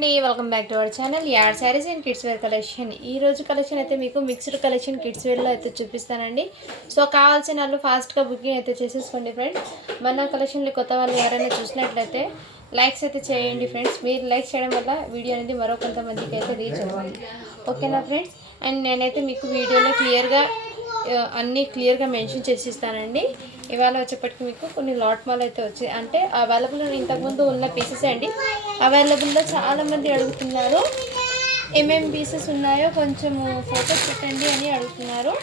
అండి welcome back to our channel add sarees and kids wear collection ఈ రోజు collection అయితే మీకు మిక్స్డ్ కలెక్షన్ కిడ్స్ వేర్లో అయితే చూపిస్తానండి. సో కావాల్సిన వాళ్ళు ఫాస్ట్గా బుకింగ్ అయితే చేసేసుకోండి ఫ్రెండ్స్ మన కలెక్షన్లో కొత్త వాళ్ళు ఎవరైనా చూసినట్లయితే లైక్స్ అయితే చేయండి ఫ్రెండ్స్ మీరు లైక్ చేయడం వల్ల వీడియో అనేది మరో కొంతమందికి అయితే రీచ్ అవ్వాలి ఓకేనా ఫ్రెండ్స్ అండ్ నేనైతే మీకు వీడియోలో క్లియర్గా అన్నీ క్లియర్గా మెన్షన్ చేసి ఇస్తానండి ఇవాళ వచ్చేప్పటికి మీకు కొన్ని లాట్ మాల్ అయితే వచ్చాయి. అంటే అవైలబుల్ ఇంతకుముందు ఉన్న పీసెస్ అండి. అవైలబుల్లో చాలామంది అడుగుతున్నారు. ఏమేమి పీసెస్ ఉన్నాయో కొంచెం ఫోటోస్ పెట్టండి అని అడుగుతున్నారు.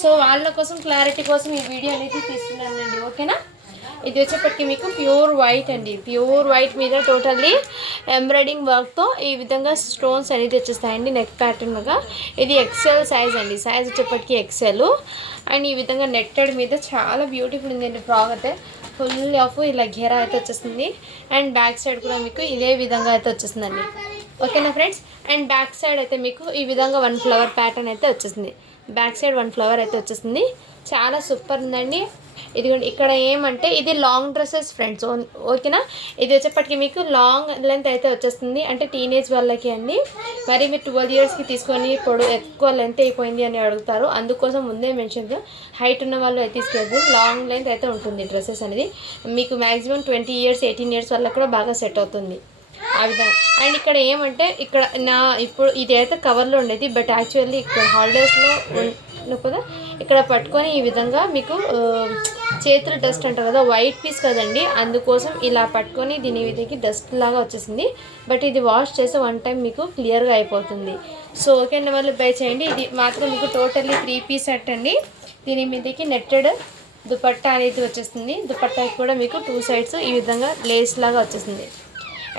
సో వాళ్ళ కోసం క్లారిటీ కోసం ఈ వీడియో అనేది తీస్తున్నానండి. ఓకేనా ఇది వచ్చేప్పటికి మీకు ప్యూర్ వైట్ అండి. ప్యూర్ వైట్ మీద టోటల్లీ ఎంబ్రాయిడింగ్ వర్క్తో ఈ విధంగా స్టోన్స్ అనేది వచ్చేస్తాయండి నెక్ ప్యాటర్న్గా ఇది ఎక్సెల్ సైజ్ అండి. సైజ్ వచ్చేప్పటికి ఎక్సెల్ అండ్ ఈ విధంగా నెట్టెడ్ మీద చాలా బ్యూటిఫుల్ ఉందండి ఫ్రాక్ అయితే. ఫుల్ ఆఫ్ ఇలా ఘేరా అయితే వచ్చేస్తుంది. అండ్ బ్యాక్ సైడ్ కూడా మీకు ఇదే విధంగా అయితే వచ్చేస్తుందండి. ఓకేనా ఫ్రెండ్స్? అండ్ బ్యాక్ సైడ్ అయితే మీకు ఈ విధంగా వన్ ఫ్లవర్ ప్యాటర్న్ అయితే వచ్చేసింది బ్యాక్ సైడ్ వన్ ఫ్లవర్ అయితే వచ్చేసింది చాలా సూపర్ ఉందండి. ఇదిగోండి ఇక్కడ ఏమంటే ఇది లాంగ్ డ్రెస్సెస్ ఫ్రెండ్స్ ఓకేనా? ఇది వచ్చేప్పటికి మీకు లాంగ్ లెంత్ అయితే వచ్చేస్తుంది. అంటే టీనేజ్ వాళ్ళకి అండి. మరి మీరు ట్వెల్వ్ ఇయర్స్కి తీసుకొని పొడు ఎక్కువ లెంత్ అయిపోయింది అని అడుగుతారు. అందుకోసం ముందే మెన్షన్ హైట్ ఉన్న వాళ్ళు అయితే తీసుకెళ్ళదు లాంగ్ లెంత్ అయితే ఉంటుంది డ్రెస్సెస్ అనేది. మీకు maximum twenty years eighteen years వాళ్ళకి కూడా బాగా సెట్ అవుతుంది. ఆ విధంగా. అండ్ ఇక్కడ ఏమంటే ఇక్కడ నా ఇప్పుడు ఇది అయితే కవర్లో ఉండేది బట్ యాక్చువల్లీ ఇక్కడ హాలిడేస్లో కదా? ఇక్కడ పట్టుకొని ఈ విధంగా మీకు చేతుల చేతులు డస్ట్ అంటారు కదా వైట్ పీస్ కదండి. అందుకోసం ఇలా పట్టుకొని దీని మీదకి డస్ట్ లాగా వచ్చేసింది. బట్ ఇది వాష్ చేస్తే వన్ టైం మీకు క్లియర్గా అయిపోతుంది. సో ఓకే అన్న వాళ్ళు బై చేయండి. ఇది మాత్రం మీకు టోటల్లీ త్రీ పీస్ సెట్ అండి. దీని మీదకి నెట్టెడ్ దుపట్టా అనేది వచ్చేస్తుంది. దుపట్టాకి కూడా మీకు టూ సైడ్స్ ఈ విధంగా లేస్ లాగా వచ్చేసింది.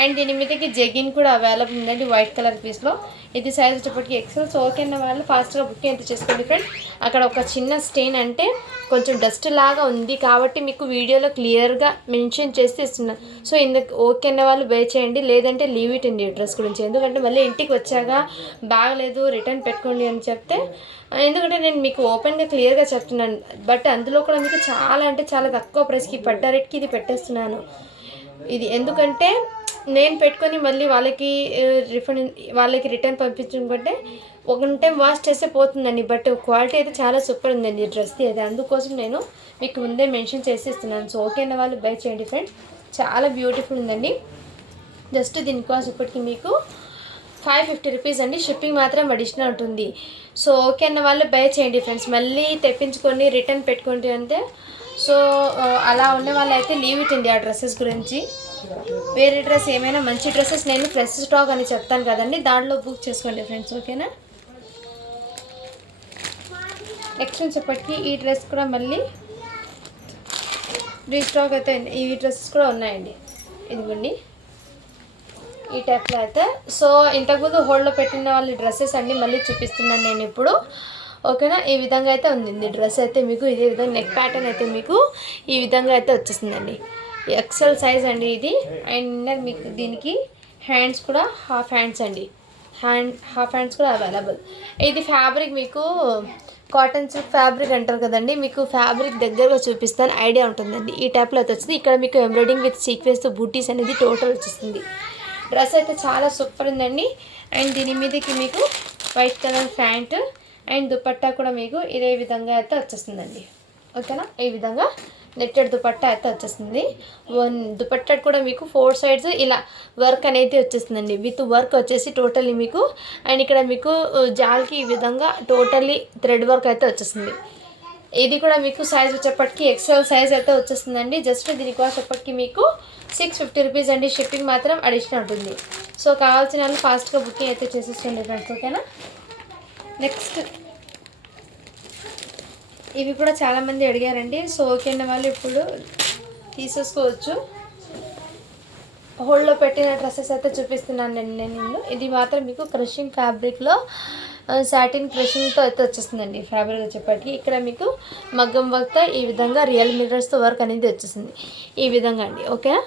అండ్ దీని మీదకి జెగిన్ కూడా అవైలబుల్ ఉందండి వైట్ కలర్ పీస్లో ఇది సైజ్ వచ్చేప్పటికి ఎక్సెల్స్ ఓకే అన్న వాళ్ళు ఫాస్ట్గా బుకింగ్ అయితే చేసుకోండి ఫ్రెండ్ అక్కడ ఒక చిన్న స్టెయిన్ అంటే కొంచెం డస్ట్ లాగా ఉంది కాబట్టి మీకు వీడియోలో క్లియర్గా మెన్షన్ చేసి ఇస్తున్నాను సో ఇందుకు ఓకే అన్న వాళ్ళు బే చేయండి లేదంటే లీవ్ ఇట్ అండి డ్రెస్ గురించి. ఎందుకంటే మళ్ళీ ఇంటికి వచ్చాక బాగలేదు రిటర్న్ పెట్టుకోండి అని చెప్తే ఎందుకంటే నేను మీకు ఓపెన్గా క్లియర్గా చెప్తున్నాను. బట్ అందులో కూడా మీకు చాలా అంటే చాలా తక్కువ ప్రైస్కి పడ్డ రేట్కి ఇది పెట్టేస్తున్నాను. ఇది ఎందుకంటే నేను పెట్టుకొని మళ్ళీ వాళ్ళకి రిఫండ్ వాళ్ళకి రిటర్న్ పంపించుకుంటే ఒక టైం వాష్ చేస్తే పోతుందండి. బట్ క్వాలిటీ అయితే చాలా సూపర్ ఉందండి డ్రెస్ది అది అందుకోసం నేను మీకు ముందే మెన్షన్ చేసి ఇస్తున్నాను సో ఓకే అన్న వాళ్ళు బై చేయండి ఫ్రెండ్స్ చాలా బ్యూటిఫుల్ ఉందండి. జస్ట్ దీని కాస్ట్ ఇప్పటికి మీకు ఫైవ్ ఫిఫ్టీ రూపీస్ అండి. షిప్పింగ్ మాత్రం అడిషనల్ ఉంటుంది. సో ఓకే అన్న వాళ్ళు బై చేయండి ఫ్రెండ్స్ మళ్ళీ తెప్పించుకొని రిటర్న్ పెట్టుకోండి అంటే సో అలా ఉన్న వాళ్ళైతే లీవ్ ఇట్ అండి ఆ డ్రెస్సెస్ గురించి. వేరే డ్రెస్ ఏమైనా మంచి డ్రెస్సెస్ నేను ఫ్రెష్ స్టాక్ అని చెప్తాను కదండి దాంట్లో బుక్ చేసుకోండి ఫ్రెండ్స్ ఓకేనా? నెక్స్ట్ ఇప్పటికీ ఈ డ్రెస్ కూడా మళ్ళీ రీస్టాక్ అయితే ఈ డ్రెస్సెస్ కూడా ఉన్నాయండి. ఇదిగోండి. ఈ టైప్లో అయితే. సో ఇంతకుముందు హోల్డ్లో పెట్టిన వాళ్ళ డ్రెస్సెస్ అన్నీ మళ్ళీ చూపిస్తున్నాను నేను ఇప్పుడు. ఓకేనా? ఈ విధంగా అయితే ఉంది డ్రెస్ అయితే మీకు ఇదే విధంగా నెక్ ప్యాటర్న్ అయితే మీకు ఈ విధంగా అయితే వచ్చేసిందండి. ఎక్సెల్ సైజ్ అండి ఇది. అండ్ మీకు దీనికి హ్యాండ్స్ కూడా హాఫ్ హ్యాండ్స్ అండి. హ్యాండ్ హాఫ్ హ్యాండ్స్ కూడా అవైలబుల్ ఇది ఫ్యాబ్రిక్ మీకు కాటన్ సిల్క్ ఫ్యాబ్రిక్ అంటారు కదండి. మీకు ఫ్యాబ్రిక్ దగ్గరగా చూపిస్తాను. ఐడియా ఉంటుందండి. ఈ టైప్లో అయితే వచ్చింది. ఇక్కడ మీకు ఎంబ్రాయిడింగ్ విత్ సీక్వెన్స్ బూటీస్ అనేది టోటల్ వచ్చేస్తుంది డ్రెస్ అయితే చాలా సూపర్ ఉందండి. అండ్ దీని మీదకి మీకు white colour pant and dupatta కూడా మీకు ఇదే విధంగా అయితే వచ్చేస్తుందండి. ఓకేనా? ఈ విధంగా నెట్టెడ్ దుపట్టా అయితే వచ్చేస్తుంది. వన్ దుపట్టా కూడా మీకు ఫోర్ సైడ్స్ ఇలా వర్క్ అనేది వచ్చేస్తుందండి. విత్ వర్క్ వచ్చేసి టోటల్లీ మీకు అండ్ ఇక్కడ మీకు జాల్కి ఈ విధంగా టోటల్లీ థ్రెడ్ వర్క్ అయితే వచ్చేస్తుంది. ఇది కూడా మీకు సైజ్ వచ్చేప్పటికి ఎక్సెల్ సైజ్ అయితే వచ్చేస్తుందండి. జస్ట్ దీని కాస్ట్ వచ్చేప్పటికి మీకు సిక్స్ ఫిఫ్టీ రూపీస్ అండి. షిప్పింగ్ మాత్రం అడిషనల్ ఉంటుంది. సో కావాల్సిన వాళ్ళు ఫాస్ట్గా బుకింగ్ అయితే చేసేసుకోండి ఫ్రెండ్స్ ఓకేనా? నెక్స్ట్. ఇవి కూడా చాలామంది అడిగారండి. సో ఓకే అన్న వాళ్ళు ఇప్పుడు తీసేసుకోవచ్చు. హోల్డ్లో పెట్టిన డ్రెస్సెస్ అయితే చూపిస్తున్నాను నేను నేను ఇది మాత్రం మీకు క్రషింగ్ ఫ్యాబ్రిక్లో సాటిన్ క్రషింగ్తో అయితే వచ్చేస్తుందండి. ఫ్యాబ్రిక్ వచ్చేప్పటికి ఇక్కడ మీకు మగ్గం వర్క్తో ఈ విధంగా రియల్ మిర్రర్స్తో వర్క్ అనేది వచ్చేస్తుంది. ఈ విధంగా అండి ఓకేనా?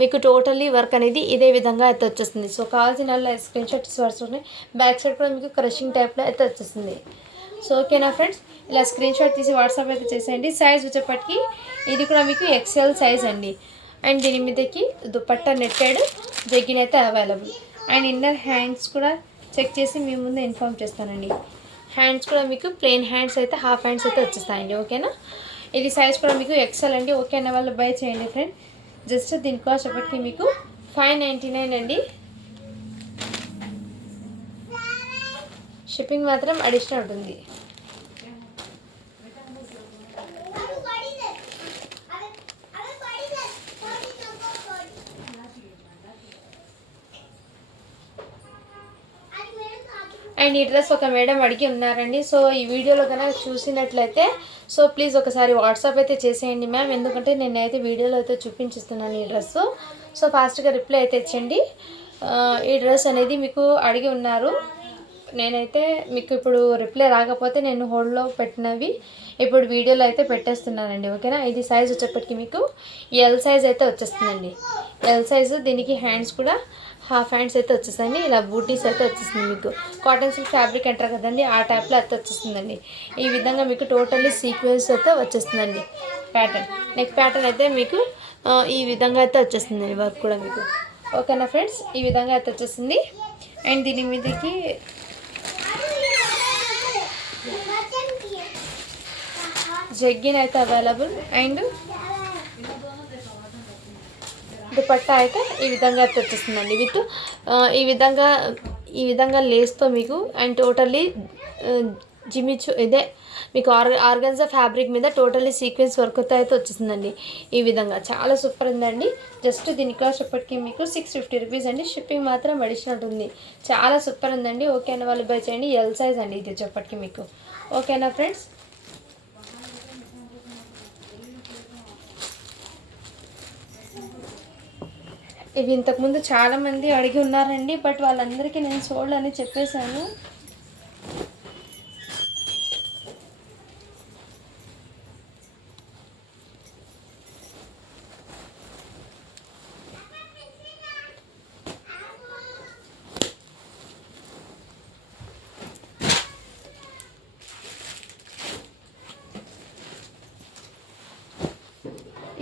మీకు టోటల్లీ వర్క్ అనేది ఇదే విధంగా అయితే వచ్చేస్తుంది. సో కావాల్సిన స్క్రీన్ షాట్స్ ఉన్నాయి. బ్యాక్ సైడ్ కూడా మీకు క్రషింగ్ టైప్లో అయితే వచ్చేస్తుంది. సో ఓకేనా ఫ్రెండ్స్? ఇలా స్క్రీన్ షాట్ తీసి వాట్సాప్ అయితే చేసేయండి. సైజ్ వచ్చేప్పటికి ఇది కూడా మీకు ఎక్సెల్ సైజ్ అండి. అండ్ దీని మీదకి దుపట్టా నెట్టెడ్ జగ్గిన్ అయితే అవైలబుల్. అండ్ ఇన్నర్ హ్యాండ్స్ కూడా చెక్ చేసి మీ ముందు ఇన్ఫామ్ చేస్తానండి. హ్యాండ్స్ కూడా మీకు ప్లెయిన్ హ్యాండ్స్ అయితే హాఫ్ హ్యాండ్స్ అయితే వచ్చేస్తాయండి. ఓకేనా? ఇది సైజ్ కూడా మీకు ఎక్సెల్ అండి. ఓకే అన్న వాళ్ళు బై చేయండి ఫ్రెండ్. జస్ట్ దీని కాస్ట్ మీకు ఫైవ్ నైంటీ నైన్ అండి. షిప్పింగ్ మాత్రం అడిషనల్ ఉంటుంది. అండ్ ఈ డ్రెస్ ఒక మేడం అడిగి ఉన్నారండి. సో ఈ వీడియోలో కనుక చూసినట్లయితే సో ప్లీజ్ ఒకసారి వాట్సాప్ అయితే చేసేయండి మ్యామ్. ఎందుకంటే నేనైతే వీడియోలో అయితే చూపించిస్తున్నాను ఈ డ్రెస్. సో ఫాస్ట్గా రిప్లై అయితే ఇచ్చండి ఈ డ్రెస్ అనేది మీకు అడిగి ఉన్నారు. నేనైతే మీకు ఇప్పుడు రిప్లై రాకపోతే నేను హోల్డ్లో పెట్టినవి ఇప్పుడు వీడియోలో అయితే పెట్టేస్తున్నానండి. ఓకేనా? ఇది సైజ్ వచ్చేప్పటికి మీకు ఎల్ సైజ్ అయితే వచ్చేస్తుందండి. ఎల్ సైజు దీనికి హ్యాండ్స్ కూడా హాఫ్ హ్యాండ్స్ అయితే వచ్చేసండి ఇలా బూటీస్ అయితే వచ్చేసింది మీకు. కాటన్ సిల్క్ ఫ్యాబ్రిక్ అంటారు కదండి ఆ టైప్లో అయితే వచ్చేస్తుందండి ఈ విధంగా మీకు టోటల్లీ సీక్వెన్స్ అయితే వచ్చేస్తుందండి ప్యాటర్న్ నెక్ ప్యాటర్న్ అయితే మీకు ఈ విధంగా అయితే వచ్చేస్తుందండి వర్క్ కూడా మీకు. ఓకేనా ఫ్రెండ్స్ ఈ విధంగా అయితే వచ్చేసింది. అండ్ దీని మీదకి జగ్గిన్ అయితే అవైలబుల్ అండ్ దుపట్టా అయితే ఈ విధంగా అయితే వచ్చేస్తుందండి విత్ ఈ విధంగా ఈ విధంగా లేస్తో మీకు అండ్ టోటల్లీ జిమిచు ఇదే మీకు ఆర్ ఆర్గన్జా ఫ్యాబ్రిక్ మీద టోటల్లీ సీక్వెన్స్ వర్క్ అయితే వచ్చేసిందండి ఈ విధంగా. చాలా సూపర్ ఉందండి. జస్ట్ దీని కాస్ట్ ఎప్పటికీ మీకు సిక్స్ ఫిఫ్టీ రూపీస్ అండి. షిప్పింగ్ మాత్రం అడిషనల్ ఉంది. చాలా సూపర్ ఉందండి. ఓకేనా వాళ్ళు బై చేయండి. ఎల్ సైజ్ అండి ఇది చెప్పటికి మీకు. ఓకేనా ఫ్రెండ్స్ ఇవి ఇంతకుముందు చాలా మంది అడిగి ఉన్నారండి బట్ వాళ్ళందరికీ నేను చూడాలని అని చెప్పేశాను.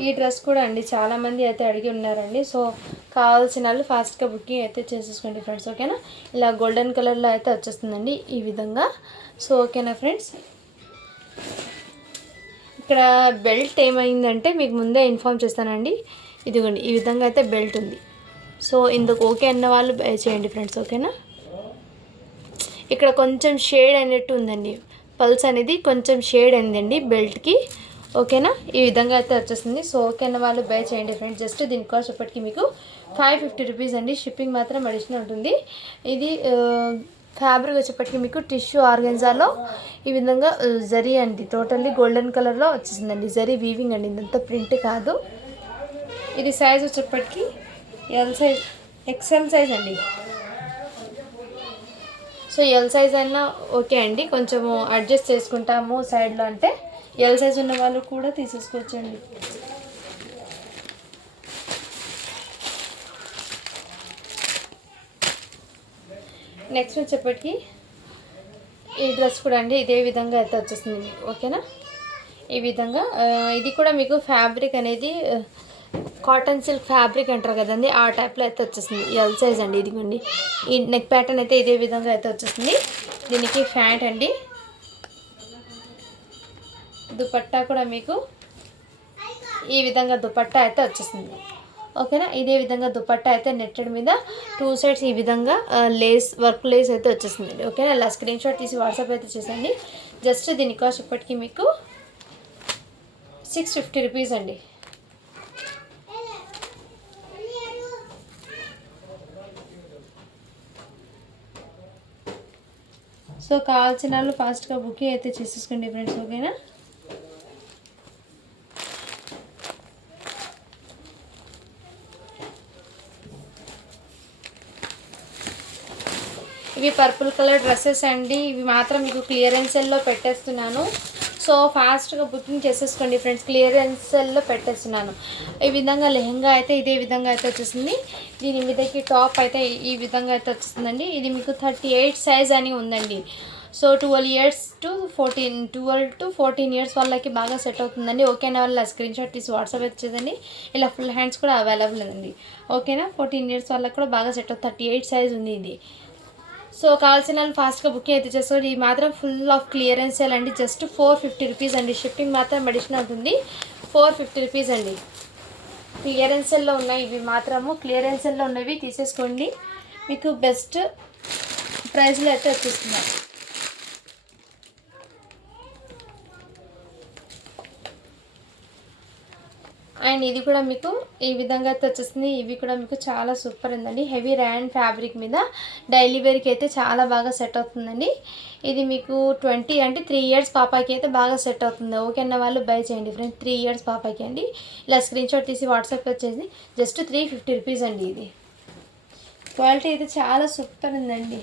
ఈ డ్రెస్ కూడా అండి చాలా మంది అయితే అడిగి ఉన్నారండి. సో కావాల్సిన వాళ్ళు ఫాస్ట్గా బుకింగ్ అయితే చేసేసుకోండి ఫ్రెండ్స్ ఓకేనా ఇలా గోల్డెన్ కలర్లో అయితే వచ్చేస్తుందండి ఈ విధంగా. సో ఓకేనా ఫ్రెండ్స్ ఇక్కడ బెల్ట్ ఏమైందంటే మీకు ముందే ఇన్ఫామ్ చేస్తానండి. ఇదిగోండి ఈ విధంగా అయితే బెల్ట్ ఉంది. సో ఇందుకు ఓకే అన్న వాళ్ళు buy చేయండి ఫ్రెండ్స్ ఓకేనా ఇక్కడ కొంచెం షేడ్ అయినట్టు ఉందండి. పల్స్ అనేది కొంచెం షేడ్ అయిందండి బెల్ట్కి ఓకేనా ఈ విధంగా అయితే వచ్చేస్తుంది. సో ఓకేనా వాళ్ళు బై చేయండి ఫ్రెండ్స్ జస్ట్ దీని కాస్ట్ మీకు ఫైవ్ ఫిఫ్టీ రూపీస్ అండి. షిప్పింగ్ మాత్రం అడిషనల్ ఉంటుంది. ఇది ఫ్యాబ్రిక్ వచ్చేప్పటికి మీకు టిష్యూ ఆర్గెన్జాలో ఈ విధంగా జరీ అండి. టోటల్లీ గోల్డెన్ కలర్లో వచ్చేసిందండి. జరీ వీవింగ్ అండి. ఇదంతా ప్రింట్ కాదు. ఇది సైజ్ వచ్చేప్పటికి ఎల్ సైజ్ ఎక్సెల్ సైజ్ అండి. సో ఎల్ సైజ్ అయినా ఓకే అండి. కొంచెము అడ్జస్ట్ చేసుకుంటాము సైడ్లో అంటే. ఎల్ సైజ్ ఉన్న వాళ్ళు కూడా తీసేసుకోవచ్చండి. నెక్స్ట్ వచ్చేప్పటికి ఈ డ్రెస్ కూడా అండి ఇదే విధంగా అయితే వచ్చేస్తుంది మీకు ఓకేనా? ఈ విధంగా ఇది కూడా మీకు ఫ్యాబ్రిక్ అనేది కాటన్ సిల్క్ ఫ్యాబ్రిక్ అంటారు కదండి ఆ టైప్లో అయితే వచ్చేస్తుంది ఎల్ సైజ్ అండి ఇదిగోండి. ఈ నెక్ ప్యాటర్న్ అయితే ఇదే విధంగా అయితే వచ్చేస్తుంది దీనికి ఫ్యాంట్ అండి. దుపట్టా కూడా మీకు ఈ విధంగా దుపట్టా అయితే వచ్చేస్తుంది ఓకేనా? ఇదే విధంగా దుపట్టా అయితే నెట్టెడ్ మీద టూ సైడ్స్ ఈ విధంగా లేస్ వర్క్ లేస్ అయితే వచ్చేసిందండి. ఓకేనా? ఇలా స్క్రీన్ షాట్ తీసి వాట్సాప్ అయితే చేసండి జస్ట్ దీని కాస్ట్ ఇప్పటికీ మీకు సిక్స్ ఫిఫ్టీ రూపీస్ అండి. సో కావాల్సిన వాళ్ళు ఫాస్ట్గా బుకింగ్ అయితే చేసేసుకోండి ఫ్రెండ్స్ ఓకేనా? ఇవి పర్పుల్ కలర్ డ్రెస్సెస్ అండి. ఇవి మాత్రం మీకు క్లియరెన్స్ సెల్లో పెట్టేస్తున్నాను. సో ఫాస్ట్గా బుకింగ్ చేసేసుకోండి ఫ్రెండ్స్. క్లియరెన్స్ సెల్లో పెట్టేస్తున్నాను. ఈ విధంగా లెహంగా అయితే ఇదే విధంగా అయితే వచ్చేసింది. దీని మీదకి టాప్ అయితే ఈ విధంగా అయితే వచ్చేస్తుందండి ఇది మీకు థర్టీ ఎయిట్ సైజ్ అని ఉందండి. So twelve years to fourteen twelve to fourteen years వాళ్ళకి బాగా సెట్ అవుతుందండి. ఓకేనా? వాళ్ళ స్క్రీన్ షాట్ తీసి వాట్సాప్ వచ్చేదండి ఇలా ఫుల్ హ్యాండ్స్ కూడా అవైలబుల్ ఉందండి. ఓకేనా? ఫోర్టీన్ ఇయర్స్ వాళ్ళకి కూడా బాగా సెట్ అవుతుంది. థర్టీ ఎయిట్ సైజ్ ఉంది ఇది. సో కావాల్సిన వాళ్ళు ఫాస్ట్గా బుకింగ్ అయితే చేసుకోండి ఇది మాత్రం ఫుల్ ఆఫ్ క్లియరెన్స్ అండి. జస్ట్ ఫోర్ ఫిఫ్టీ రూపీస్ అండి. షిప్పింగ్ మాత్రం అడిషనల్ ఉంటుంది. ఫోర్ ఫిఫ్టీ రూపీస్ అండి. క్లియరెన్సెల్లో ఉన్నాయి ఇవి మాత్రము. క్లియరెన్సెల్లో ఉన్నవి తీసేసుకోండి. మీకు బెస్ట్ ప్రైస్లో అయితే వచ్చేస్తున్నాయి. అండ్ ఇది కూడా మీకు ఈ విధంగా అయితే ఇవి కూడా మీకు చాలా సూపర్ ఉందండి. హెవీ ర్యాండ్ ఫ్యాబ్రిక్ మీద డైలీ వేర్కి అయితే చాలా బాగా సెట్ అవుతుందండి. ఇది మీకు ట్వంటీ అంటే త్రీ ఇయర్స్ పాపాకి అయితే బాగా సెట్ అవుతుంది. ఓకే అన్న వాళ్ళు? బై చేయండి ఫ్రెండ్స్ త్రీ ఇయర్స్ పాపాకి అండి. ఇలా స్క్రీన్ షాట్ తీసి వాట్సాప్ వచ్చేసి జస్ట్ త్రీ ఫిఫ్టీ రూపీస్ అండి ఇది. క్వాలిటీ అయితే చాలా సూపర్ ఉందండి.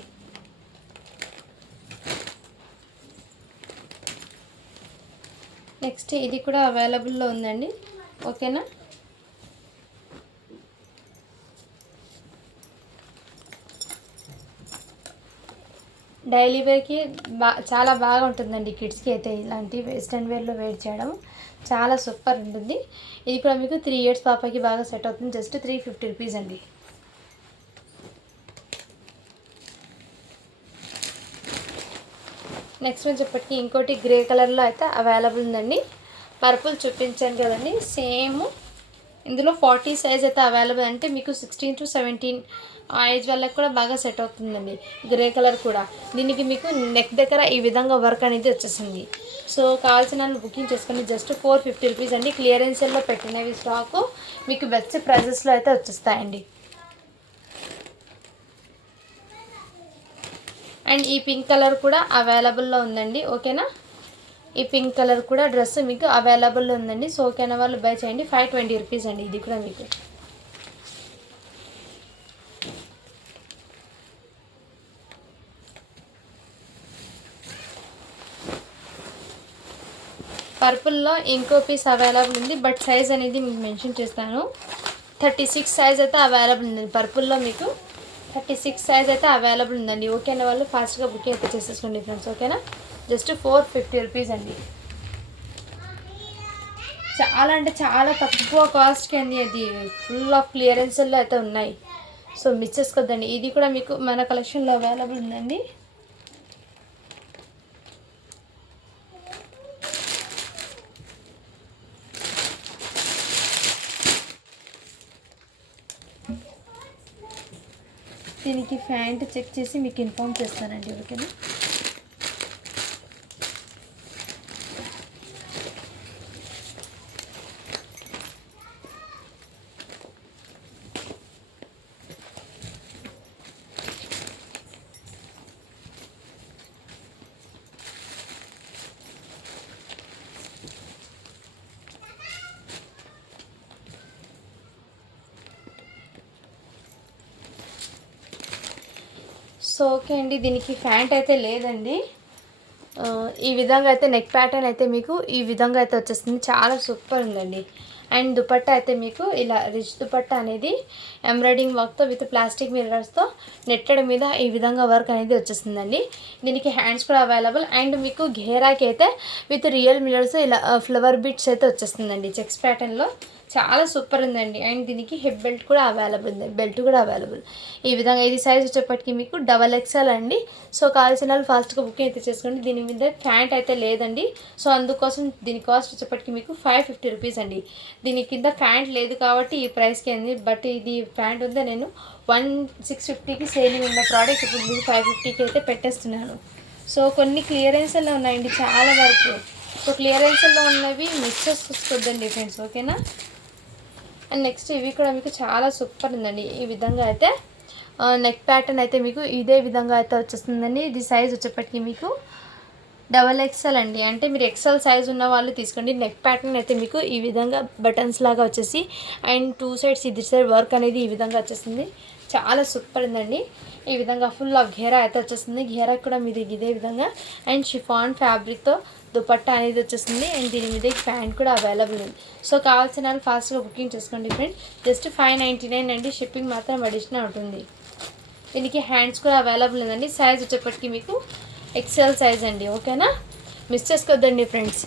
నెక్స్ట్ ఇది కూడా అవైలబుల్లో ఉందండి. ఓకేనా? డైలీ వేర్కి బా చాలా బాగా ఉంటుందండి కిడ్స్కి అయితే ఇలాంటి వెస్ట్రన్ వేర్లో వేర్ చేయడం. చాలా సూపర్ ఉంటుంది. ఇది కూడా మీకు త్రీ ఇయర్స్ పాపకి బాగా సెట్ అవుతుంది. జస్ట్ త్రీ ఫిఫ్టీ రూపీస్ అండి. నెక్స్ట్ వచ్చేప్పటికి ఇంకోటి గ్రే కలర్లో అయితే అవైలబుల్ ఉందండి. పర్పుల్ చూపించాను కదండి. సేమ్ ఇందులో ఫార్టీ సైజ్ అయితే అవైలబుల్ అంటే మీకు సిక్స్టీన్ టు సెవెంటీన్ ఆ ఏజ్ వాళ్ళకి కూడా బాగా సెట్ అవుతుందండి. గ్రే కలర్ కూడా. దీనికి మీకు నెక్ దగ్గర ఈ విధంగా వర్క్ అనేది వచ్చేసింది. సో కావాల్సిన బుకింగ్ చేసుకుని జస్ట్ ఫోర్ ఫిఫ్టీ రూపీస్ అండి. క్లియరెన్స్లో పెట్టినవి స్టాకు. మీకు బెస్ట్ ప్రైజెస్లో అయితే వచ్చేస్తాయండి. అండ్ ఈ పింక్ కలర్ కూడా అవైలబుల్లో ఉందండి. ఓకేనా? ఈ పింక్ కలర్ కూడా డ్రెస్ మీకు అవైలబుల్ ఉందండి. సో ఓకేనా వాళ్ళు బై చేయండి. ఫైవ్ ట్వంటీ రూపీస్ అండి. ఇది కూడా మీకు. పర్పుల్లో ఇంకో పీస్ అవైలబుల్ ఉంది. బట్ సైజ్ అనేది మీకు మెన్షన్ చేస్తాను. థర్టీ సిక్స్ సైజ్ అయితే అవైలబుల్ ఉంది పర్పుల్లో మీకు థర్టీ సిక్స్ సైజ్ అయితే అవైలబుల్ ఉందండి. ఓకేనా వాళ్ళు? ఫాస్ట్గా బుకింగ్ అయితే చేసేసుకోండి ఫ్రెండ్స్. ఓకేనా? జస్ట్ ఫోర్ ఫిఫ్టీ రూపీస్ అండి. చాలా అంటే చాలా తక్కువ కాస్ట్కి అండి అది. ఫుల్ ఆఫ్ క్లియరెన్స్లో అయితే ఉన్నాయి. సో మిస్ చేసుకోద్దండి. ఇది కూడా మీకు మన కలెక్షన్లో అవైలబుల్ ఉందండి. దీనికి ప్యాంట్ చెక్ చేసి మీకు ఇన్ఫామ్ చేస్తానండి ఓకేనా సో ఓకే దీనికి ఫ్యాంట్ అయితే లేదండి. ఈ విధంగా అయితే నెక్ ప్యాటర్న్ అయితే మీకు ఈ విధంగా అయితే వచ్చేస్తుంది. చాలా సూపర్ ఉందండి. అండ్ దుపట్టా అయితే మీకు ఇలా రిచ్ దుపట్టా అనేది ఎంబ్రాయిడింగ్ వర్క్తో విత్ ప్లాస్టిక్ మిర్రర్స్తో నెట్టెడ్ మీద ఈ విధంగా వర్క్ అనేది వచ్చేస్తుందండి. దీనికి హ్యాండ్స్ కూడా అవైలబుల్. అండ్ మీకు ఘేరాకి అయితే విత్ రియల్ మిర్రర్స్ ఇలా ఫ్లవర్ బిట్స్ అయితే వచ్చేస్తుందండి చెక్స్ ప్యాటర్న్లో. చాలా సూపర్ ఉందండి. అండ్ దీనికి హెడ్ బెల్ట్ కూడా అవైలబుల్ ఉంది. బెల్ట్ కూడా అవైలబుల్. ఈ విధంగా ఇది సైజ్ వచ్చేప్పటికి మీకు డబల్ ఎక్స్ఎల్ అండి. సో కావాల్సిన వాళ్ళు ఫాస్ట్గా బుకింగ్ అయితే చేసుకోండి. దీని మీద ప్యాంట్ అయితే లేదండి. సో అందుకోసం దీని కాస్ట్ వచ్చేప్పటికి మీకు ఫైవ్ ఫిఫ్టీ రూపీస్ అండి. దీని కింద ప్యాంట్ లేదు కాబట్టి ఈ ప్రైస్కి అంది బట్ ఇది ప్యాంట్ ఉందా నేను? వన్ సిక్స్ ఫిఫ్టీకి సేలింగ్ ఉన్న ప్రోడక్ట్ ఇప్పుడు మీకు ఫైవ్ ఫిఫ్టీకి అయితే పెట్టేస్తున్నాను. సో కొన్ని క్లియరెన్స్లో ఉన్నాయండి చాలా వరకు. సో క్లియరెన్స్లో ఉన్నవి మిక్సర్స్ చేసుకోవద్దండి ఫ్రెండ్స్ ఓకేనా అండ్ నెక్స్ట్ ఇవి కూడా మీకు చాలా సూపర్ ఉందండి. ఈ విధంగా అయితే నెక్ ప్యాటర్న్ అయితే మీకు ఇదే విధంగా అయితే వచ్చేస్తుందండి. ఇది సైజ్ వచ్చేప్పటికి మీకు డబల్ ఎక్స్ఎల్ అండి. అంటే మీరు ఎక్స్ఎల్ సైజ్ ఉన్న వాళ్ళు తీసుకోండి. నెక్ ప్యాటర్న్ అయితే మీకు ఈ విధంగా బటన్స్ లాగా వచ్చేసి అండ్ టూ సైడ్స్ ఇది సైడ్ వర్క్ అనేది ఈ విధంగా వచ్చేసింది చాలా సూపర్ ఉందండి. ఈ విధంగా ఫుల్ ఆఫ్ ఘేరా అయితే వచ్చేస్తుంది. ఘేరా కూడా మీరు ఇదే విధంగా. అండ్ షిఫాన్ ఫ్యాబ్రిక్తో దుపట్టా అనేది వచ్చేస్తుంది. అండ్ దీని మీద ప్యాంట్ కూడా అవైలబుల్ ఉంది. సో కావాల్సిన వాళ్ళు ఫాస్ట్గా బుకింగ్ చేసుకోండి friend just five ninety nine అండి. షిప్పింగ్ మాత్రం అడిషనల్ ఉంటుంది. దీనికి హ్యాండ్స్ కూడా అవైలబుల్ ఉందండి. సైజ్ వచ్చేప్పటికి మీకు ఎక్సెల్ సైజ్ అండి. ఓకేనా మిస్ చేసుకోవద్దండి ఫ్రెండ్స్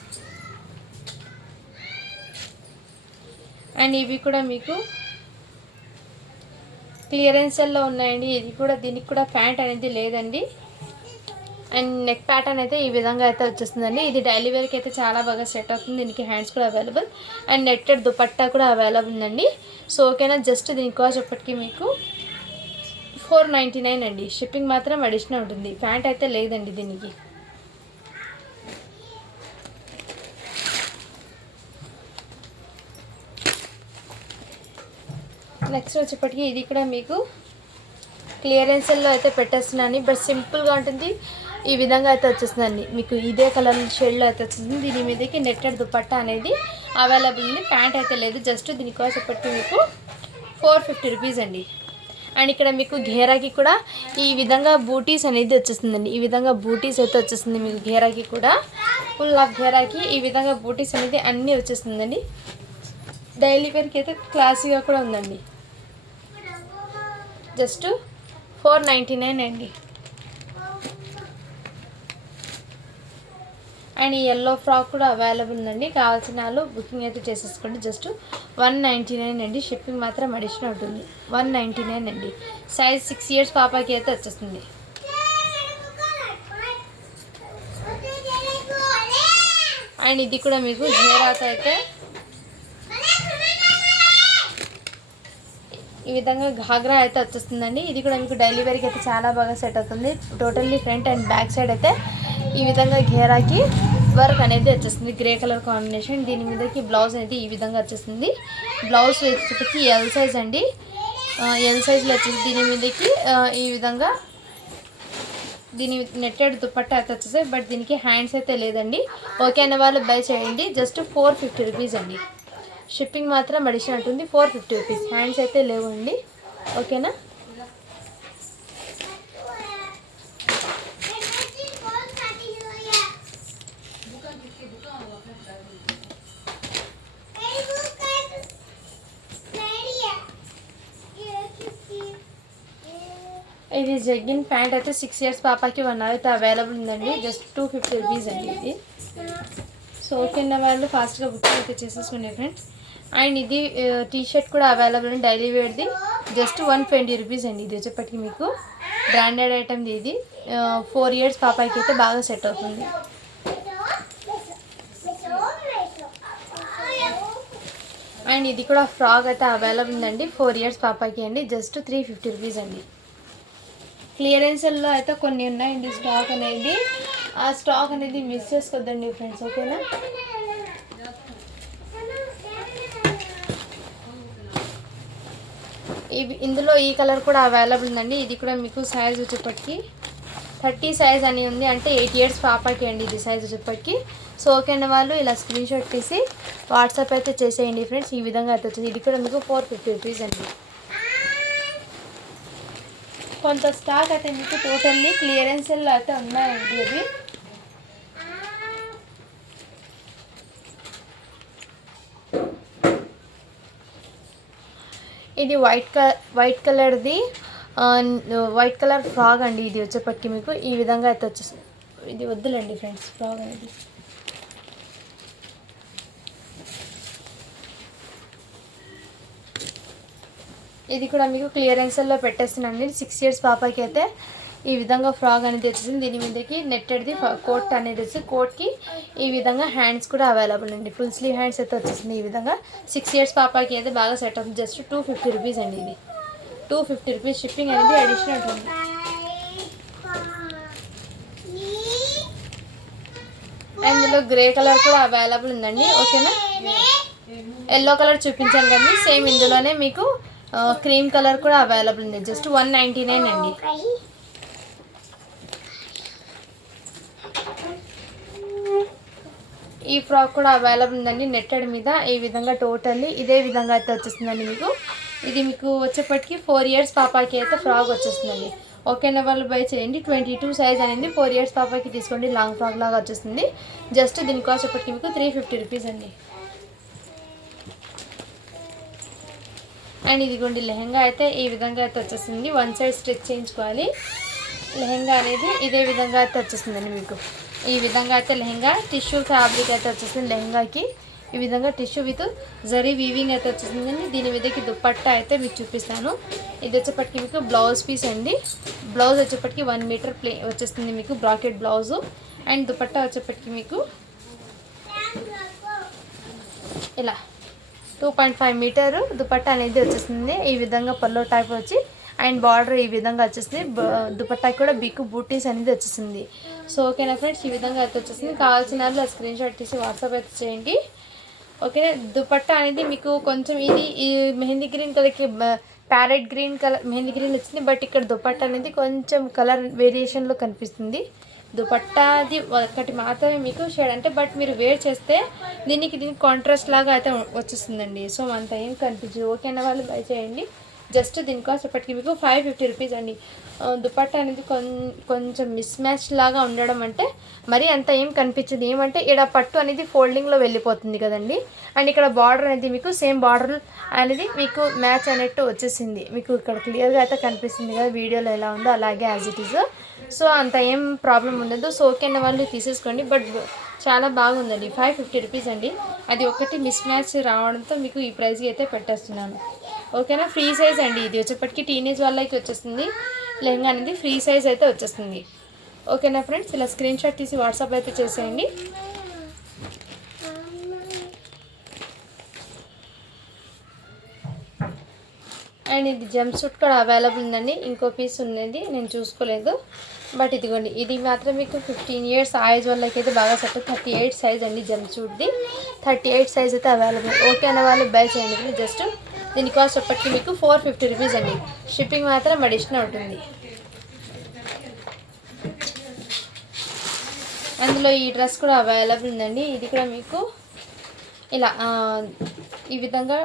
అండ్ ఇవి కూడా మీకు క్లియరెన్స్లో ఉన్నాయండి. ఇది కూడా దీనికి కూడా ప్యాంట్ అనేది లేదండి. అండ్ నెక్ ప్యాటర్న్ అయితే ఈ విధంగా అయితే వచ్చేస్తుందండి. ఇది డైలీ వేర్కి అయితే చాలా బాగా సెట్ అవుతుంది. దీనికి హ్యాండ్స్ కూడా అవైలబుల్ అండ్ నెట్టెడ్ దుపట్టా కూడా అవైలబుల్ ఉందండి. సో ఓకేనా? జస్ట్ దీని కాస్ట్ ఎప్పటికీ మీకు ఫోర్ నైంటీ నైన్ అండి. షిప్పింగ్ మాత్రం అడిషనల్ ఉంటుంది. ప్యాంట్ అయితే లేదండి దీనికి. నెక్స్ట్ వచ్చేప్పటికి ఇది కూడా మీకు క్లియరెన్స్లో అయితే పెట్టేస్తున్నాను. బట్ సింపుల్గా ఉంటుంది. ఈ విధంగా అయితే వచ్చేస్తుందండి. మీకు ఇదే కలర్ షేడ్లో అయితే వచ్చేసింది దీని మీదకి నెట్టెడ్ దుపట్టా అనేది అవైలబుల్ ఉంది. ప్యాంట్ అయితే లేదు. జస్ట్ దీనికోసం పట్టి మీకు ఫోర్ ఫిఫ్టీ రూపీస్ అండి. అండ్ ఇక్కడ మీకు ఘేరాకి కూడా ఈ విధంగా బూటీస్ అనేది వచ్చేస్తుందండి. ఈ విధంగా బూటీస్ అయితే వచ్చేస్తుంది మీకు ఘేరాకి కూడా. ఫుల్ ఆఫ్ ఘేరాకి ఈ విధంగా బూటీస్ అనేది అన్నీ వచ్చేస్తుందండి. డైలీ వేర్కి అయితే క్లాసీగా కూడా ఉందండి. జస్ట్ ఫోర్ నైంటీ నైన్ అండి. అండ్ ఈ ఎల్లో ఫ్రాక్ కూడా అవైలబుల్ ఉందండి కావాల్సిన వాళ్ళు బుకింగ్ అయితే చేసేసుకోండి. జస్ట్ వన్ నైంటీ నైన్ అండి. షిప్పింగ్ మాత్రం అడిషనల్ ఉంటుంది. వన్ నైంటీ నైన్ అండి. సైజ్ సిక్స్ ఇయర్స్ పాపాకి అయితే వచ్చేస్తుంది. అండ్ ఇది కూడా మీకు హేరాతో అయితే ఈ విధంగా ఘాగ్రా అయితే వచ్చేస్తుందండి. ఇది కూడా మీకు డైలీ వేర్కి అయితే చాలా బాగా సెట్ అవుతుంది. Totally front and back side అయితే ఈ విధంగా ఘేరాకి వర్క్ అనేది వచ్చేస్తుంది. Grey colour combination. దీని మీదకి బ్లౌజ్ అనేది ఈ విధంగా వచ్చేస్తుంది. బ్లౌజ్ వచ్చేసరికి ఎల్ సైజ్ అండి. ఎల్ సైజ్లో వచ్చేసి దీని మీదకి ఈ విధంగా దీని నెట్టెడ్ దుప్పట్ట అయితే వచ్చేసాయి. బట్ దీనికి హ్యాండ్స్ అయితే లేదండి. ఓకే అనే వాళ్ళు బై చేయండి. జస్ట్ ఫోర్ ఫిఫ్టీ రూపీస్ అండి. షిప్పింగ్ మాత్రం అడిషనల్ ఉంటుంది. Four fifty rupees. హ్యాండ్స్ అయితే లేవండి. ఓకేనా? జగ్గిన్ ప్యాంట్ అయితే సిక్స్ ఇయర్స్ పాపకి వన్ అవర్ అయితే అవైలబుల్ ఉందండి. జస్ట్ టూ ఫిఫ్టీ రూపీస్ అండి ఇది. సో ఓకే వాళ్ళు ఫాస్ట్గా బుక్ అయితే చేసేసుకునే ఫ్రెండ్స్ అండ్ ఇది టీ షర్ట్ కూడా అవైలబుల్ అండి డైలీ వేర్ది జస్ట్ వన్ ట్వంటీ రూపీస్ అండి ఇది వచ్చేప్పటికి మీకు. బ్రాండెడ్ ఐటమ్ది ఇది. ఫోర్ ఇయర్స్ పాపాయికి అయితే బాగా సెట్ అవుతుంది. అండ్ ఇది కూడా ఫ్రాక్ అయితే అవైలబుల్ ఉందండి. ఫోర్ ఇయర్స్ పాపాకి అండి. జస్ట్ త్రీ ఫిఫ్టీ రూపీస్ అండి. క్లియరెన్స్లో అయితే కొన్ని ఉన్నాయండి స్టాక్ అనేది. ఆ స్టాక్ అనేది మిస్ చేసుకోద్దండి ఫ్రెండ్స్ ఓకేనా? ఇవి ఇందులో ఈ కలర్ కూడా అవైలబుల్ ఉందండి. ఇది కూడా మీకు సైజ్ వచ్చేప్పటికి థర్టీ సైజ్ అని ఉంది. అంటే ఎయిట్ ఇయర్స్ పాపకి అండి ఇది సైజ్ వచ్చేప్పటికి. సో ఓకే అన్న వాళ్ళు ఇలా స్క్రీన్ షాట్ తీసి వాట్సాప్ అయితే చేసేయండి ఫ్రెండ్స్. ఈ విధంగా అయితే వచ్చింది ఇది కూడా మీకు ఫోర్ ఫిఫ్టీ రూపీస్ అండి. కొంత స్టాక్ అయితే మీకు టోటల్లీ క్లియరెన్స్లో అయితే ఉన్నాయండి ఇది. ఇది వైట్ కలర్ వైట్ కలర్ది వైట్ కలర్ ఫ్రాగ్ అండి ఇది వచ్చేప్పటికి మీకు. ఈ విధంగా అయితే వచ్చేస్తుంది ఇది వద్దులేండి ఫ్రెండ్స్ ఫ్రాగ్ అనేది. ఇది కూడా మీకు క్లియరెన్స్లో పెట్టేస్తున్నాండి సిక్స్ ఇయర్స్ పాపకి అయితే ఈ విధంగా ఫ్రాక్ అనేది వచ్చేసింది దీని మీదకి నెట్టెడ్ది కోట్ అనేది వచ్చి కోట్కి ఈ విధంగా హ్యాండ్స్ కూడా అవైలబుల్ అండి. ఫుల్ స్లీవ్ హ్యాండ్స్ అయితే వచ్చేసింది ఈ విధంగా. సిక్స్ ఇయర్స్ పాపకి అయితే బాగా సెట్ అవుతుంది. జస్ట్ టూ ఫిఫ్టీ రూపీస్ అండి ఇది. టూ ఫిఫ్టీ రూపీస్ షిప్పింగ్ అనేది అడిషనల్ ఉంది అందులో గ్రే కలర్ కూడా అవైలబుల్ ఉందండి. ఓకేనా? ఎల్లో కలర్ చూపించాను కానీ సేమ్ ఇందులోనే మీకు క్రీమ్ కలర్ కూడా అవైలబుల్ ఉంది. జస్ట్ వన్ నైంటీ నైన్ అండి. ఈ ఫ్రాక్ కూడా అవైలబుల్ ఉందండి. నెట్టెడ్ మీద ఈ విధంగా టోటల్లీ ఇదే విధంగా అయితే వచ్చేస్తుందండి మీకు. ఇది మీకు వచ్చేప్పటికి ఫోర్ ఇయర్స్ పాపాకి అయితే ఫ్రాక్ వచ్చేస్తుందండి. ఓకేనా వాళ్ళు బై చేయండి. ట్వంటీ టూ సైజ్ అనేది ఫోర్ ఇయర్స్ పాపాకి తీసుకోండి. లాంగ్ ఫ్రాక్ లాగా వచ్చేస్తుంది. జస్ట్ దీని కాస్ట్ వచ్చేప్పటికి మీకు త్రీ ఫిఫ్టీ రూపీస్ అండి. అండ్ ఇదిగోండి లెహెంగా అయితే ఈ విధంగా అయితే వచ్చేసింది. వన్ సైడ్ స్టిచ్ చేయించుకోవాలి. లెహెంగా అనేది ఇదే విధంగా అయితే వచ్చేస్తుందండి మీకు. ఈ విధంగా అయితే లెహెంగా టిష్యూ ఫ్యాబ్రిక్ అయితే వచ్చేస్తుంది లెహెంగాకి. ఈ విధంగా టిష్యూ విత్ జరీ వీవింగ్ అయితే వచ్చేసిందండి. దీని మీదకి దుప్పట్టా అయితే మీకు చూపిస్తాను. ఇది వచ్చేప్పటికి మీకు బ్లౌజ్ పీస్ అండి. బ్లౌజ్ వచ్చేప్పటికి వన్ మీటర్ ప్లే వచ్చేస్తుంది మీకు బ్రాకెట్ బ్లౌజు. అండ్ దుపట్టా వచ్చేప్పటికి మీకు ఇలా two point five metre dupatta అనేది వచ్చేస్తుంది ఈ విధంగా పల్లో టైప్ వచ్చి అండ్ బార్డర్ ఈ విధంగా వచ్చేసింది. బ- దుపట్టాకి కూడా బిక్కు బూటీస్ అనేది వచ్చేసింది. సో ఓకేనా ఫ్రెండ్స్ ఈ విధంగా అయితే వచ్చేసింది. కావాల్సిన వాళ్ళు స్క్రీన్ షాట్ తీసి వాట్సాప్ అయితే చేయండి. ఓకేనా దుపట్టా అనేది మీకు కొంచెం ఇది ఈ మెహందీ గ్రీన్ కలర్కి parrot green colour mehndi green వచ్చింది. బట్ ఇక్కడ దుపట్టా అనేది కొంచెం కలర్ వేరియేషన్లో కనిపిస్తుంది. దుపట్టాది ఒకటి మాత్రమే మీకు షేడ్. అంటే బట్ మీరు వేర్ చేస్తే దీనికి దీనికి కాంట్రాస్ట్ లాగా అయితే వచ్చేస్తుందండి. సో అంత ఏం కనిపించదు. ఓకేనా వాళ్ళు బై చేయండి. జస్ట్ దీని కాస్ట్ ఇప్పటికి మీకు ఫైవ్ ఫిఫ్టీ రూపీస్ అండి. ఆ, దుపట్టా అనేది కొం కొంచెం మిస్ మ్యాచ్ లాగా ఉండడం అంటే మరి అంత ఏం కనిపించదు. ఏమంటే ఇక్కడ పట్టు అనేది ఫోల్డింగ్లో వెళ్ళిపోతుంది కదండి. అండ్ ఇక్కడ బార్డర్ అనేది మీకు సేమ్ బార్డర్ అనేది మీకు మ్యాచ్ అనేట్టు వచ్చేసింది. మీకు ఇక్కడ క్లియర్గా అయితే కనిపిస్తుంది కదా వీడియోలో ఎలా ఉందో అలాగే యాజ్ ఇట్ ఈస్ సో అంత ఏం ప్రాబ్లం ఉండదు. సో ఓకే అన్న వాళ్ళు తీసేసుకోండి. బట్ చాలా బాగుందండి. ఫైవ్ ఫిఫ్టీ రూపీస్ అండి. అది ఒకటి మిస్ మ్యాచ్ రావడంతో మీకు ఈ ప్రైస్కి అయితే పెట్టేస్తున్నాను. ఓకేనా ఫ్రీ సైజ్ అండి ఇది. వచ్చేప్పటికి టీనేజ్ వాళ్ళకి వచ్చేస్తుంది. లెహంగా అనేది ఫ్రీ సైజ్ అయితే వచ్చేస్తుంది. ఓకేనా ఫ్రెండ్స్ ఇలా స్క్రీన్ షాట్ తీసి వాట్సాప్ అయితే చేసేయండి. అండ్ ఇది జంప్ సూట్ కూడా అవైలబుల్ ఉందండి. ఇంకో పీస్ ఉన్నది. నేను చూసుకోలేదు. బట్ ఇదిగోండి ఇది మాత్రం మీకు ఫిఫ్టీన్ ఇయర్స్ సైజ్ వాళ్ళకి అయితే బాగా సెట్. థర్టీ ఎయిట్ సైజ్ అండి జంప్ సూట్ది. థర్టీ ఎయిట్ సైజ్ అయితే అవైలబుల్. ఓకే అనే వాళ్ళు బై చేయండి జస్ట్ దీని కాస్ట్ అప్పటికి మీకు ఫోర్ ఫిఫ్టీ రూపీస్ అండి. షిప్పింగ్ మాత్రం అడిషనల్ ఉంటుంది. అందులో ఈ డ్రెస్ కూడా అవైలబుల్ ఉందండి. ఇది కూడా మీకు ఇలా ఈ విధంగా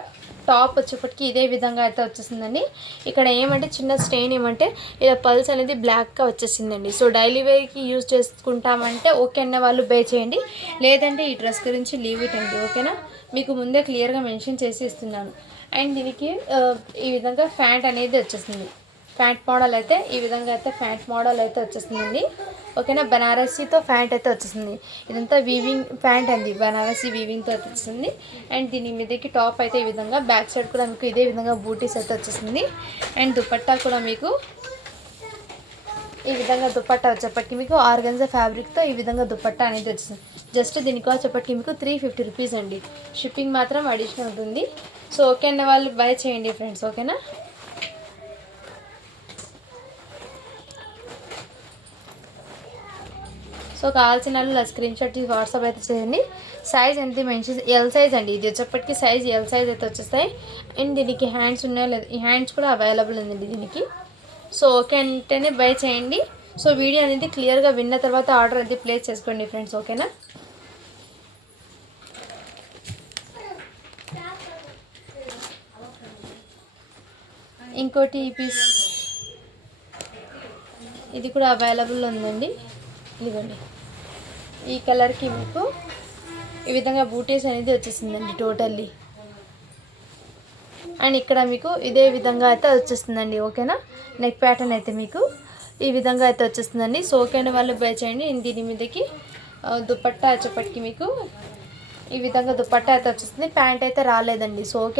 టాప్ వచ్చేప్పటికి ఇదే విధంగా అయితే వచ్చేసిందండి. ఇక్కడ ఏమంటే చిన్న స్టెయిన్ ఏమంటే ఇలా పల్స్ అనేది బ్లాక్గా వచ్చేసిందండి. సో డైలీ వేర్కి యూజ్ చేసుకుంటామంటే ఓకే అన్న వాళ్ళు బే చేయండి. లేదంటే ఈ డ్రెస్ గురించి లీవ్ ఇట్ అండి ఓకేనా? మీకు ముందే క్లియర్గా మెన్షన్ చేసి ఇస్తున్నాను. అండ్ దీనికి ఈ విధంగా ఫ్యాంట్ అనేది వచ్చేసింది. ఫ్యాంట్ మోడల్ అయితే ఈ విధంగా అయితే ప్యాంట్ మోడల్ అయితే వచ్చేస్తుందండి ఓకేనా? బనారసీతో ఫ్యాంట్ అయితే వచ్చేసింది. ఇదంతా వీవింగ్ ఫ్యాంట్ అండి. బనారసీ వీవింగ్తో అయితే అండ్ దీని మీదకి టాప్ అయితే ఈ విధంగా బ్యాక్ సైడ్ కూడా మీకు ఇదే విధంగా బూటీస్ అయితే వచ్చేసింది. అండ్ దుపట్టా కూడా మీకు ఈ విధంగా దుపట్టా వచ్చేప్పటికి మీకు ఆర్గన్జా ఫ్యాబ్రిక్తో ఈ విధంగా దుపట్టా అనేది వచ్చింది జస్ట్ దీనికి వచ్చేప్పటికి మీకు త్రీ ఫిఫ్టీ రూపీస్ అండి. షిప్పింగ్ మాత్రం అడిషనల్ ఉంటుంది. సో ఓకే అన్న వాళ్ళు బై చేయండి ఫ్రెండ్స్ ఓకేనా? సో కావాల్సిన వాళ్ళు స్క్రీన్ షాట్ తీసి వాట్సాప్ అయితే చేయండి. సైజ్ ఎంత మెన్షన్ ఎల్ సైజ్ అండి. ఇది వచ్చేప్పటికి సైజ్ ఎల్ సైజ్ అయితే వచ్చేస్తాయి. అండ్ దీనికి హ్యాండ్స్ ఉన్నాయో లేదు ఈ హ్యాండ్స్ కూడా అవైలబుల్ ఉందండి దీనికి. సో ఓకే అంటేనే బై చేయండి. సో వీడియో అనేది క్లియర్గా విన్న తర్వాత ఆర్డర్ అనేది ప్లేస్ చేసుకోండి ఫ్రెండ్స్ ఓకేనా ఇంకోటి ఈ పీస్ ఇది కూడా అవైలబుల్ ఉందండి. ఇదిగోండి. ఈ కలర్కి మీకు ఈ విధంగా బూటీస్ అనేది వచ్చేసిందండి టోటల్లీ. అండ్ ఇక్కడ మీకు ఇదే విధంగా అయితే వచ్చేస్తుందండి ఓకేనా? నెక్ ప్యాటర్న్ అయితే మీకు ఈ విధంగా అయితే వచ్చేస్తుందండి. సో వాళ్ళు బై చేయండి. దీని మీదకి దుపట్టా వచ్చేప్పటికి మీకు ఈ విధంగా దుపట్టా అయితే వచ్చేస్తుంది. ప్యాంట్ అయితే రాలేదండి. సోకే